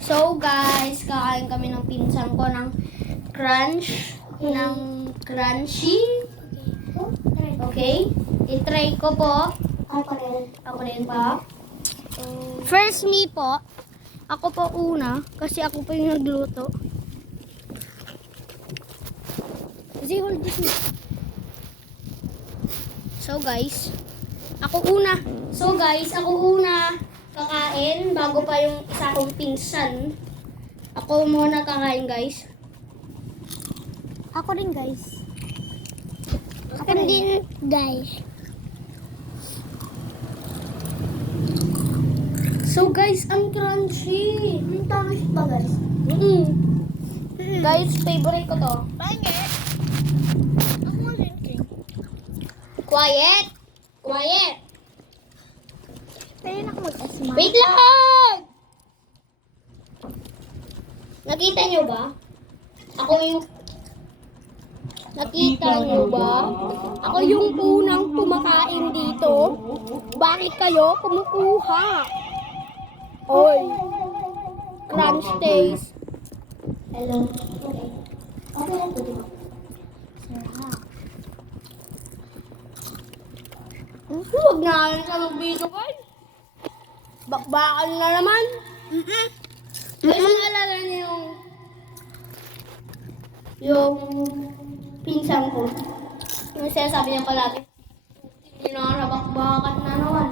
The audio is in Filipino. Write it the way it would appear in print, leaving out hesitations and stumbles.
So guys, kakain kami ng pinsan ko ng crunch, ng crunchy. Okay? I-try ko po. Ako rin po. First me po. Ako po una, kasi ako po yung nagluto. Kasi hold this me. So guys, ako una. Kakain bago pa yung isa kong pinsan. Ako muna kakain, guys. Ako rin, guys. Ako din, Guys. So guys, ang crunchy. Ang tamis pa, guys. Guys, favorite ko to. Pangit. Ako rin, King. Quiet! Quiet! Pwede na ako mag-asma. Wait lang! Nakita nyo ba? Nakita nyo ba? Ako yung unang kumakain dito. Bakit kayo kumukuha? Oy! Crunch taste. Hello. Okay lang po. Huwag na kayo sa mag-video, guys. Bakbakan na naman. Guys, naalala niyo yung pinsan ko. Yung sinasabi niya palagi, hindi na bakbakan na naman.